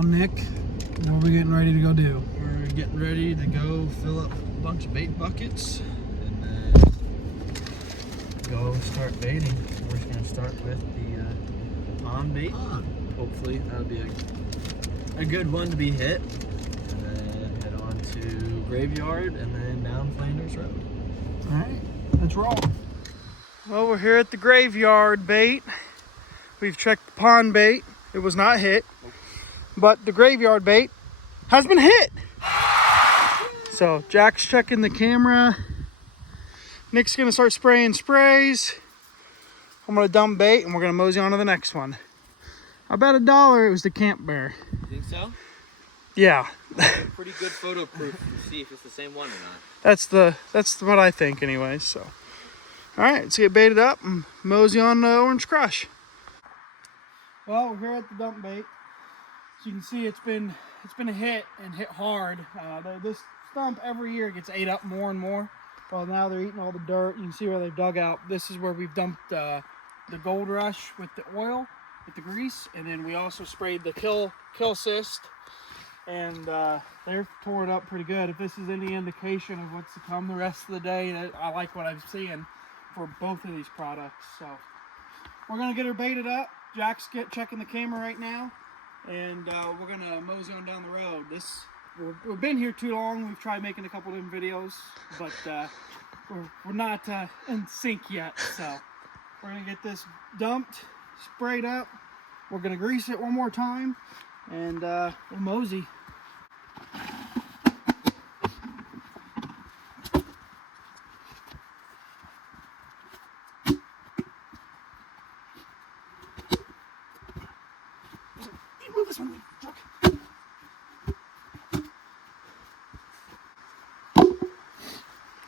Well, Nick, what are we getting ready to go do? We're getting ready to go fill up a bunch of bait buckets and then go start baiting. We're just going to start with the pond bait. Hopefully that'll be a good one to be hit. And then head on to Graveyard and then down Flanders Road. All right, let's roll. Well, we're here at the Graveyard bait. We've checked the pond bait. It was not hit. Nope. But the Graveyard bait has been hit. So Jack's checking the camera. Nick's gonna start spraying sprays. I'm gonna dump bait and we're gonna mosey on to the next one. I bet $1 it was the Camp Bear. You think so? Yeah. Pretty good photo proof to see if it's the same one or not. That's what I think anyways. So all right, let's get baited up and mosey on to Orange Crush. Well, we're here at the dump bait. As you can see, it's been a hit and hit hard. This stump every year gets ate up more and more. Well, now they're eating all the dirt. You can see where they've dug out. This is where we've dumped the Gold Rush with the oil, with the grease, and then we also sprayed the kill cyst, and they're tore it up pretty good. If this is any indication of what's to come the rest of the day, I like what I'm seeing for both of these products. So we're gonna get her baited up. Jack's checking the camera right now, and we're gonna mosey on down the road. We've been here too long. We've tried making a couple of different videos, but we're not in sync yet. So we're gonna get this dumped, sprayed up. We're gonna grease it one more time, and we'll mosey. Move this one, Chuck.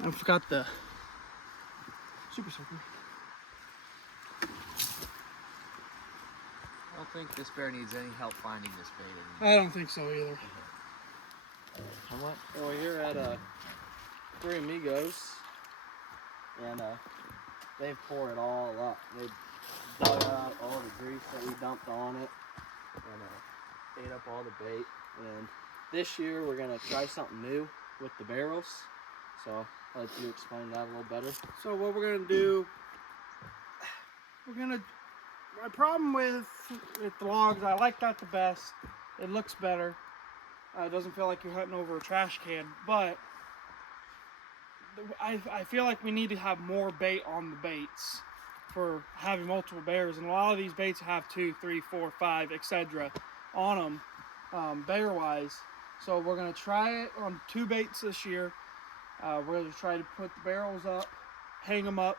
I forgot the super soaker. I don't think this bear needs any help finding this bait anymore. I don't think so either. Well, we're here at Three Amigos, and they've poured it all up. They dug out all the grease that we dumped on it and ate up all the bait. And this year we're gonna try something new with the barrels. So I'll let you explain that a little better. So what we're gonna do, my problem with the logs, I like that the best. It looks better. It doesn't feel like you're hunting over a trash can, but I feel like we need to have more bait on the baits for having multiple bears, and a lot of these baits have 2, 3, 4, 5, etc. on them, bear wise. So we're gonna try it on 2 baits this year. We're gonna try to put the barrels up, hang them up.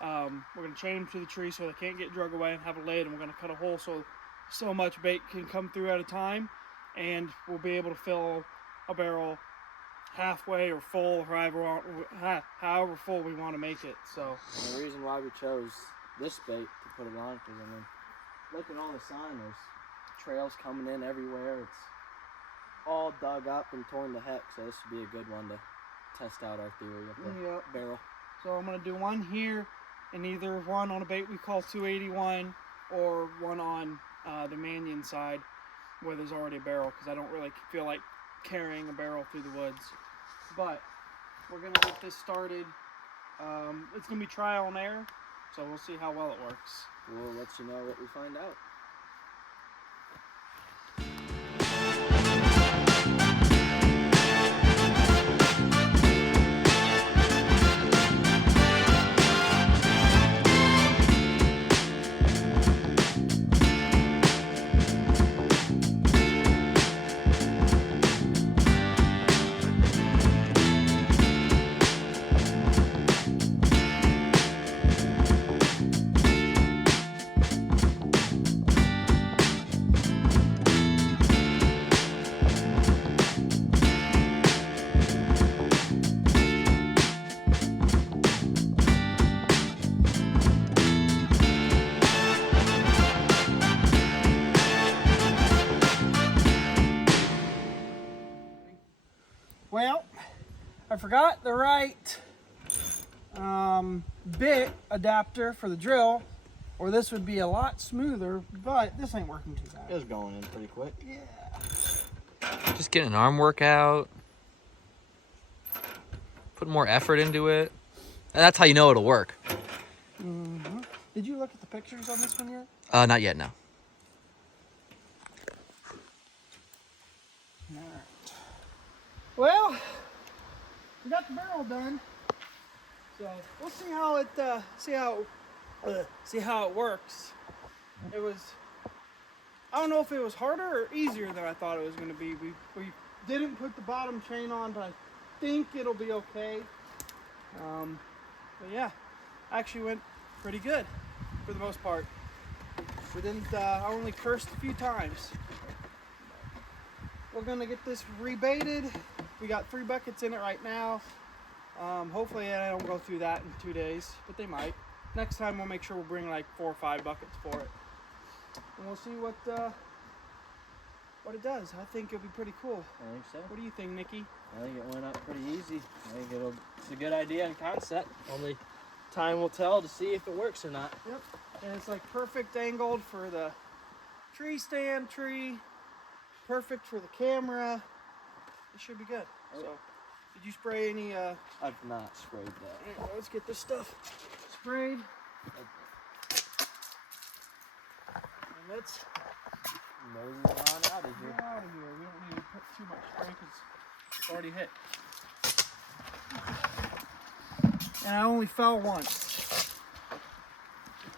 We're gonna chain them to the tree so they can't get drug away, and have a lid, and we're gonna cut a hole so much bait can come through at a time, and we'll be able to fill a barrel halfway or full, however full we want to make it. So And the reason why we chose this bait to put it on, because I mean, look at all the sign. There's trails coming in everywhere. It's all dug up and torn to heck. So this would be a good one to test out our theory of the barrel. So I'm gonna do one here, and either one on a bait we call 281, or one on the Manion side where there's already a barrel, because I don't really feel like carrying a barrel through the woods. But we're gonna get this started. It's gonna be trial and error, so we'll see how well it works. We'll let you know what we find out. Well, I forgot the right bit adapter for the drill, or this would be a lot smoother, but this ain't working too It bad. was going in pretty quick. Yeah. Just get an arm workout. Put more effort into it. And that's how you know it'll work. Mm-hmm. Did you look at the pictures on this one yet? Not yet, no. All right. Well, we got the barrel done, so we'll see how it works. It was, I don't know if it was harder or easier than I thought it was going to be. We didn't put the bottom chain on, but I think it'll be okay. But yeah, actually went pretty good for the most part. We didn't. I only cursed a few times. We're gonna get this rebaited. We got 3 buckets in it right now. Hopefully I don't go through that in 2 days, but they might. Next time we'll make sure we'll bring like 4 or 5 buckets for it, and we'll see what it does. I think it'll be pretty cool. I think so. What do you think, Nikki? I think it went up pretty easy. I think it's a good idea and concept. Only time will tell to see if it works or not. Yep. And it's like perfect angled for the tree stand tree. Perfect for the camera. It should be good. So, did you spray any? I've not sprayed that. Right, let's get this stuff sprayed. And let's Mosey on out of here. get out of here. We don't need to put too much spray because it's already hit. And I only fell once.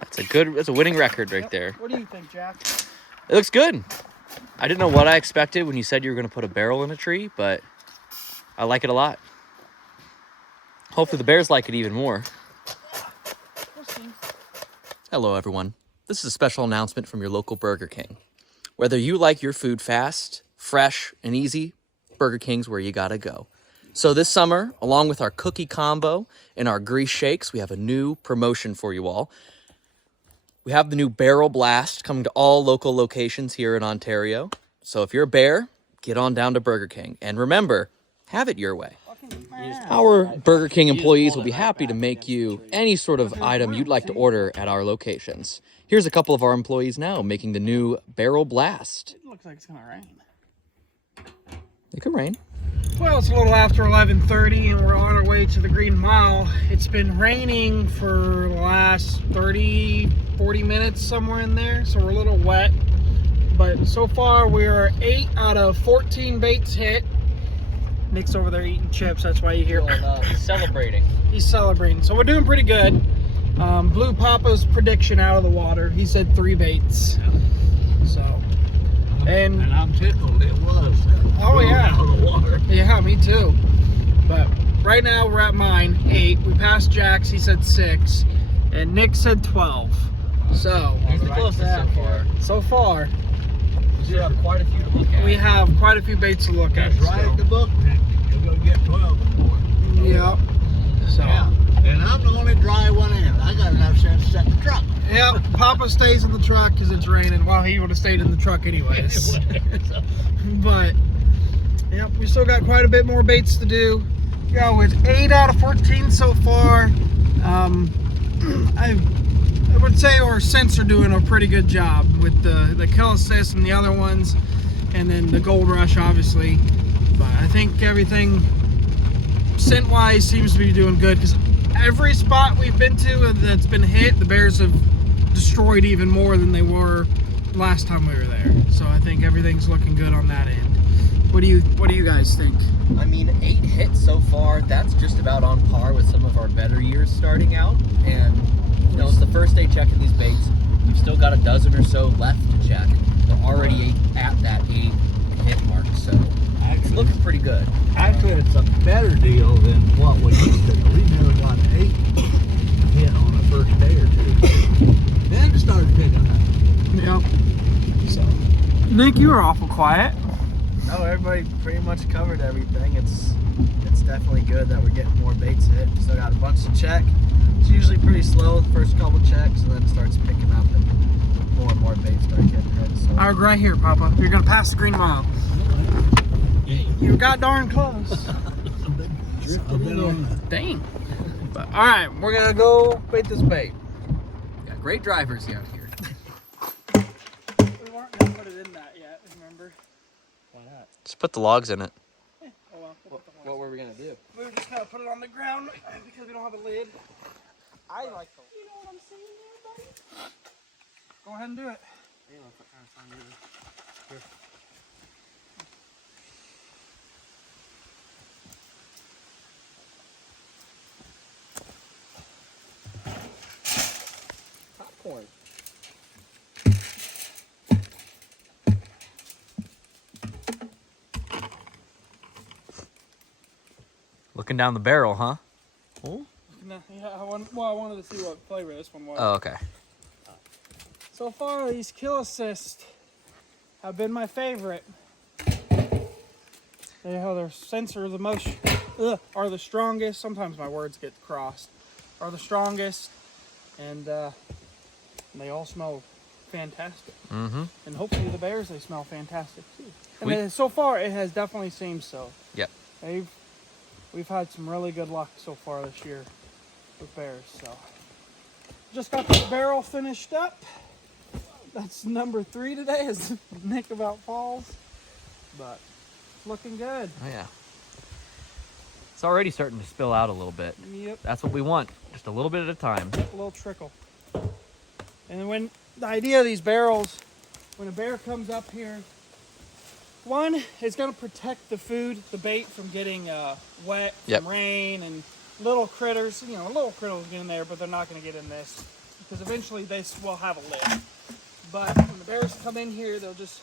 That's a winning record right Yep. there. What do you think, Jack? It looks good. I didn't know what I expected when you said you were going to put a barrel in a tree, but I like it a lot. Hopefully the bears like it even more. We'll see. Hello, everyone. This is a special announcement from your local Burger King. Whether you like your food fast, fresh, and easy, Burger King's where you gotta go. So this summer, along with our cookie combo and our grease shakes, we have a new promotion for you all. We have the new Barrel Blast coming to all local locations here in Ontario. So if you're a bear, get on down to Burger King. And remember, have it your way. Our Burger King employees will be happy to make you any sort of item you'd like to order at our locations. Here's a couple of our employees now making the new Barrel Blast. It looks like it's gonna rain. It could rain. Well, it's a little after 11:30 and we're on our way to the Green Mile. It's been raining for the last 40 minutes, somewhere in there, so we're a little wet. But so far we're 8 out of 14 baits hit. Nick's over there eating chips, that's why you hear He's celebrating. he's celebrating. So we're doing pretty good. Blew Papa's prediction out of the water. He said 3 baits. So, and I'm tickled. It was. Oh, yeah. Out of the water. yeah, me too. But right now we're at mine, 8. We passed Jack's, he said 6. And Nick said 12. So, He's the closest so far. so far, We have quite a few to look at. we have quite a few baits to look at. That's right at the book. You're going to get 12 of them. Yep. So, Yeah. And I'm the only dry one in. I got enough sense to set the truck. yep, Papa stays in the truck because it's raining. Well, he would have stayed in the truck anyways. But, yep, we still got quite a bit more baits to do. Yeah, with 8 out of 14 so far. I would say our scents are doing a pretty good job with the Kill Assist and the other ones, and then the Gold Rush, obviously. But I think everything scent-wise seems to be doing good because every spot we've been to that's been hit, the bears have destroyed even more than they were last time we were there. So I think everything's looking good on that end. What do you guys think? I mean, 8 hits so far, that's just about on par with some of our better years starting out. And, you know, it's the first day checking these baits. We've still got a dozen or so left to check. They're already at that 8 hit mark, so it's looking pretty good. Actually, it's a better deal than what we used to. We never got 8 hit on the first day or 2. Then it started picking up. Yep. So, Nick, you were awful quiet. No, everybody pretty much covered everything. It's definitely good that we're getting more baits hit. Still got a bunch to check. It's usually pretty slow the first couple checks, and then it starts picking up, and more baits start getting hit. So. All right, here, Papa. You're gonna pass the Green Mile. You got darn close. I've been on that. Dang. But all right, we're gonna go bait this bait. Got Great drivers out here. We weren't gonna put it in that yet, remember? Why not? Just put the logs in it. Oh well. What were we gonna do? We were just gonna put it on the ground because we don't have a lid. I like the. You know what I'm saying there, buddy? Go ahead and do it. Popcorn. Looking down the barrel, huh? No, yeah, I wanted to see what flavor this one was. Oh, okay. So far, these kill assist have been my favorite. They have their sensor the most, are the strongest. Sometimes my words get crossed. Are the strongest, and they all smell fantastic. Mm-hmm. And hopefully the bears, they smell fantastic too. And so far, it has definitely seemed so. Yep. We've had some really good luck so far this year with bears. So just got this barrel finished up. That's number 3 today, as Nick about falls, but it's looking good. Oh yeah. It's already starting to spill out a little bit. Yep, That's what we want. Just a little bit at a time. a little trickle. And when the idea of these barrels, when a bear comes up here, one, it's going to protect the food, the bait, from getting wet from rain and little critters. You know, little critters get in there, but they're not going to get in this because eventually this will have a lid. But when the bears come in here, they'll just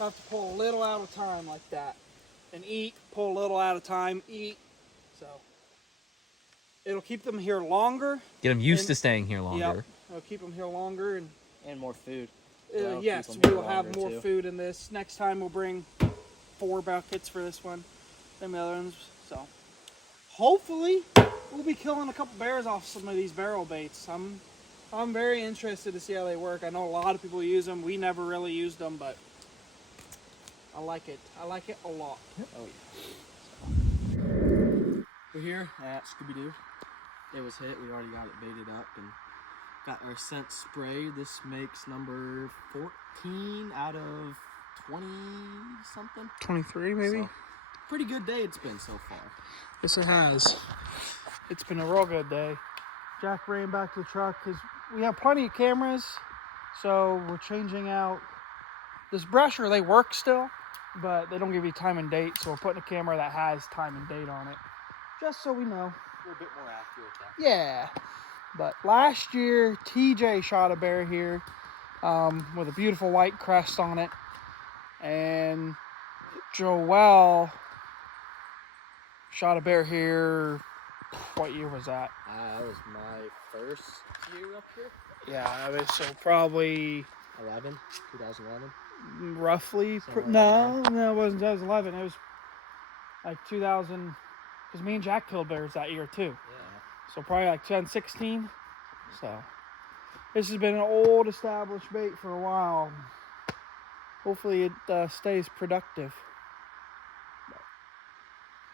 have to pull a little at a time like that and eat, pull a little at a time, eat. So it'll keep them here longer. Get them used to staying here longer. Yep, it'll keep them here longer. And more food. Yes, keep 'em we here will have longer, more too. food in this. Next time we'll bring 4 buckets for this one. Them other ones. So hopefully we'll be killing a couple bears off some of these barrel baits. I'm very interested to see how they work. I know a lot of people use them. We never really used them, but I like it. I like it a lot. Oh yeah. We're here at Scooby-Doo. It was hit. We already got it baited up and got our scent spray. This makes number 14 out of 20 something. 23 maybe? So, pretty good day it's been so far. Yes, it has. It's been a real good day. Jack ran back to the truck because we have plenty of cameras, so we're changing out this brusher. They work still, but they don't give you time and date, so we're putting a camera that has time and date on it, just so we know. We're a bit more accurate that. Yeah, but last year TJ shot a bear here with a beautiful white crest on it, and Joel shot a bear here. What year was that? That was my first year up here. Yeah, so probably 2011. roughly. Somewhere No, it wasn't 2011. It was like 2000, because me and Jack killed bears that year too. Yeah. So probably like 2016. So this has been an old established bait for a while. Hopefully it stays productive.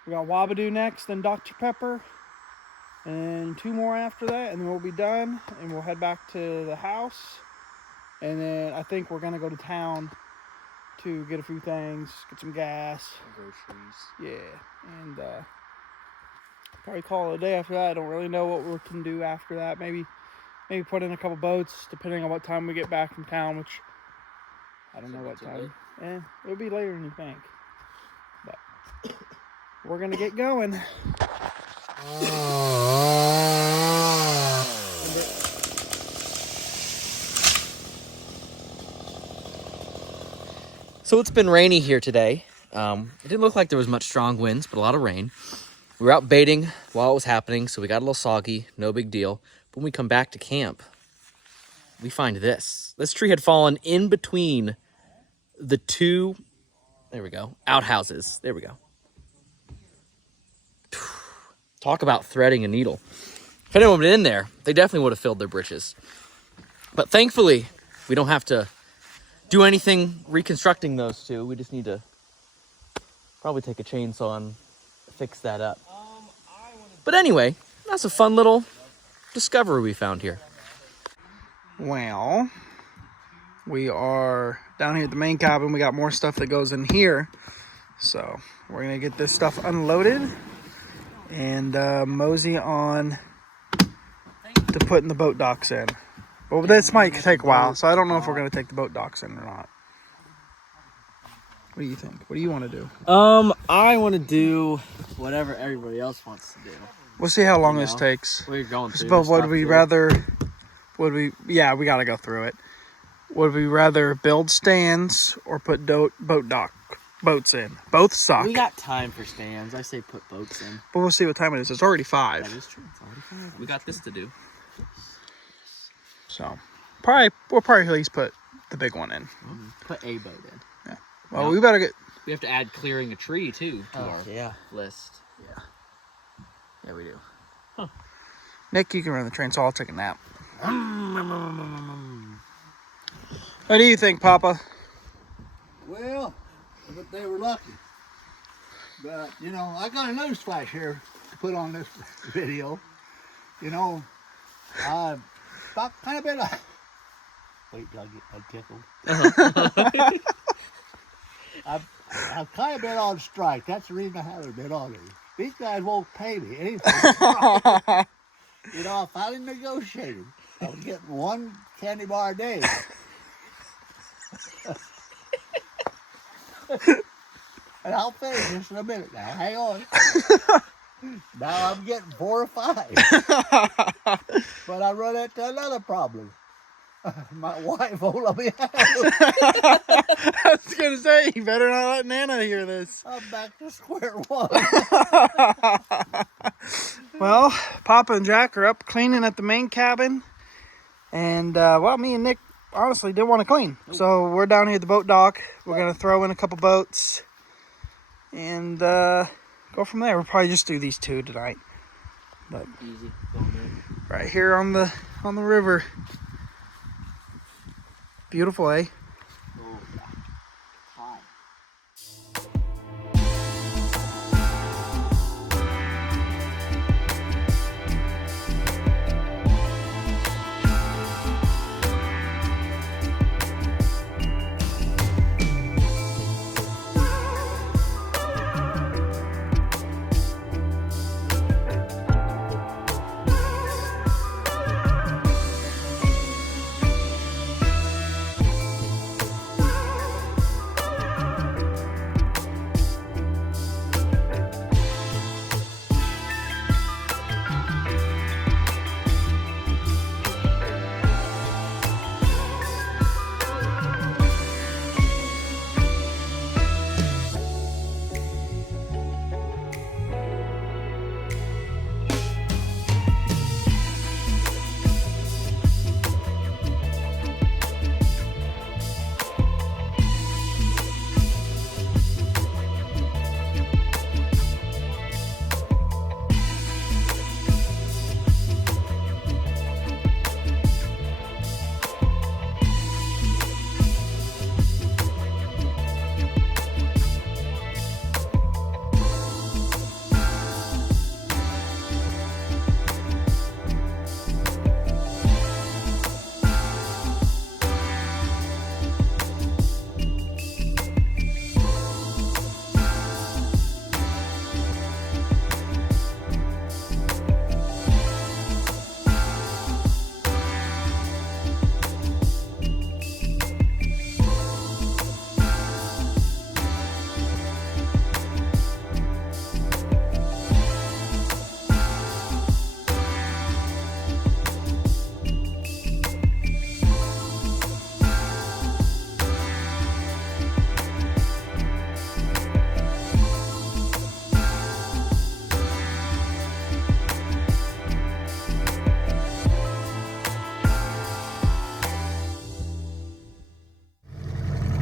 We got Wabadoo next, then Dr. Pepper, and 2 more after that, and then we'll be done, and we'll head back to the house. And then I think we're gonna go to town to get a few things, get some gas. Groceries. Yeah, and probably call it a day after that. I don't really know what we can do after that. Maybe put in a couple boats, depending on what time we get back from town, which I don't know what time. Yeah, it'll be later than you think. But we're gonna get going. So it's been rainy here today. It didn't look like there was much strong winds, but a lot of rain. We were out baiting while it was happening, so we got a little soggy, no big deal. But when we come back to camp, we find this. This tree had fallen in between the 2, there we go, outhouses. There we go. Talk about threading a needle. If anyone had been in there, they definitely would have filled their britches. But thankfully, we don't have to do anything reconstructing those 2. We just need to probably take a chainsaw and fix that up. But anyway, that's a fun little discovery we found here. Well, we are down here at the main cabin. We got more stuff that goes in here. So we're gonna get this stuff unloaded and mosey on to putting the boat docks in. Well, this might take a while, so I don't know if we're gonna take the boat docks in or not. What do you think? What do you want to do? I want to do whatever everybody else wants to do. We'll see how long this takes. We're going through But this would stuff we too. rather? Would we? Yeah, we gotta go through it. Would we rather build stands or put boats in? Both suck. We got time for stands. I say put boats in. But we'll see what time it is. It's already 5. That is true. It's already 5. We got this to do. So we'll probably at least put the big one in. Put a boat in. Well, Yep. we better get. We have to add clearing a tree too to our Yeah. list. Yeah, we do. Huh. Nick, you can run the train, so I'll take a nap. What do you think, Papa? Well, but they were lucky. But, you know, I got a news flash here to put on this video. You know, I've about kind of been wait till I get tickled. I've kind of been on strike. That's the reason I haven't been on it. These guys won't pay me anything. You know, I finally negotiated. I was getting 1 candy bar a day. And I'll finish this in a minute now. Hang on. Now I'm getting 4 or 5. But I run into another problem. My wife won't let me have it. I was gonna say, you better not let Nana hear this. I'm back to square one. Well, Papa and Jack are up cleaning at the main cabin. And, well, me and Nick honestly didn't want to clean. So we're down here at the boat dock. We're going to throw in a couple boats and go from there. We'll probably just do these 2 tonight. But Easy. right here on the river. Beautiful, eh? Oh, yeah. Hi.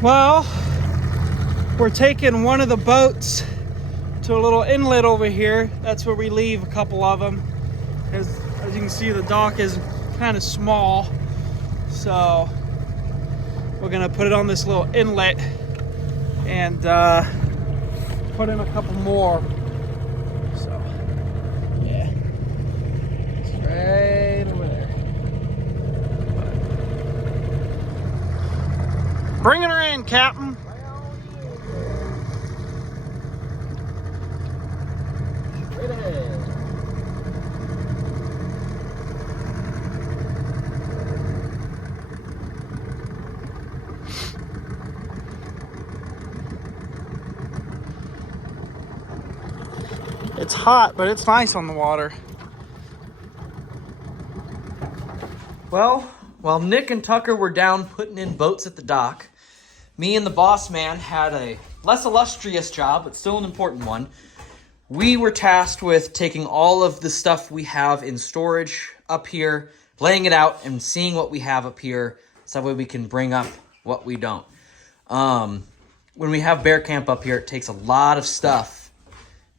Well, we're taking one of the boats to a little inlet over here. That's where we leave a couple of them. As you can see, the dock is kind of small. So we're gonna put it on this little inlet and put in a couple more. So yeah, it's right over there. Bringing her in, Captain. Straight ahead. It's hot, but it's nice on the water. Well, while Nick and Tucker were down putting in boats at the dock, me and the boss man had a less illustrious job, but still an important one. We were tasked with taking all of the stuff we have in storage up here, laying it out, and seeing what we have up here, so that way we can bring up what we don't. When we have bear camp up here, it takes a lot of stuff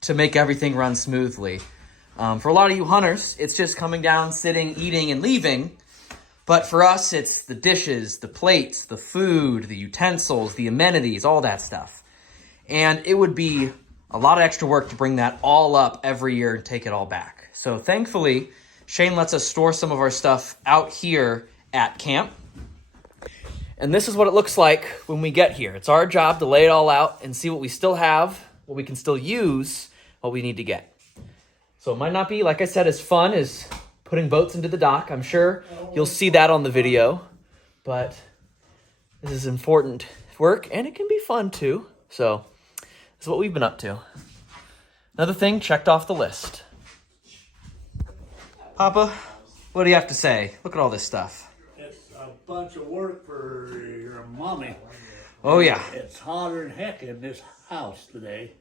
to make everything run smoothly. For a lot of you hunters, it's just coming down, sitting, eating, and leaving. But for us, it's the dishes, the plates, the food, the utensils, the amenities, all that stuff. And it would be a lot of extra work to bring that all up every year and take it all back. So thankfully, Shane lets us store some of our stuff out here at camp. And this is what it looks like when we get here. It's our job to lay it all out and see what we still have, what we can still use, what we need to get. So it might not be, like I said, as fun as putting boats into the dock. I'm sure you'll see that on the video. But this is important work, and it can be fun too. So this is what we've been up to. Another thing checked off the list. Papa, what do you have to say? Look at all this stuff. It's a bunch of work for your mommy. Oh yeah. It's hotter than heck in this house today.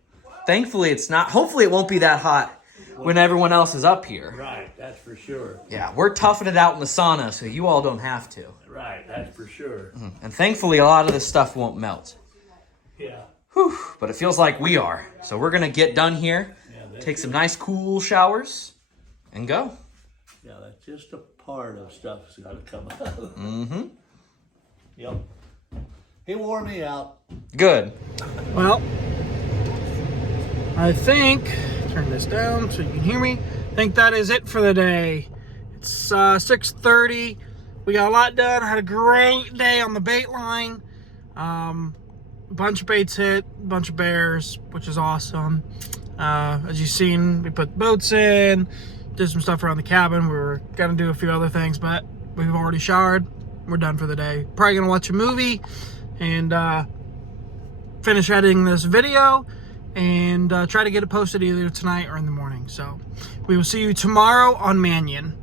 Thankfully it's not. Hopefully it won't be that hot when everyone else is up here. Right, that's for sure. Yeah, we're toughing it out in the sauna so you all don't have to. Right, that's for sure. And thankfully a lot of this stuff won't melt. Yeah. Whew, but it feels like we are. So we're gonna get done here, take some nice cool showers, and go. Yeah, that's just a part of stuff that's got to come out. Mm-hmm. Yep. He wore me out. Good. Well, I think, turn this down so you can hear me. I think that is it for the day. It's 6:30. We got a lot done. I had a great day on the bait line. Bunch of baits hit, bunch of bears, which is awesome. As you've seen, we put boats in, did some stuff around the cabin. We were gonna do a few other things, but we've already showered. We're done for the day. Probably gonna watch a movie and finish editing this video and try to get it posted either tonight or in the morning. So we will see you tomorrow on Mannion.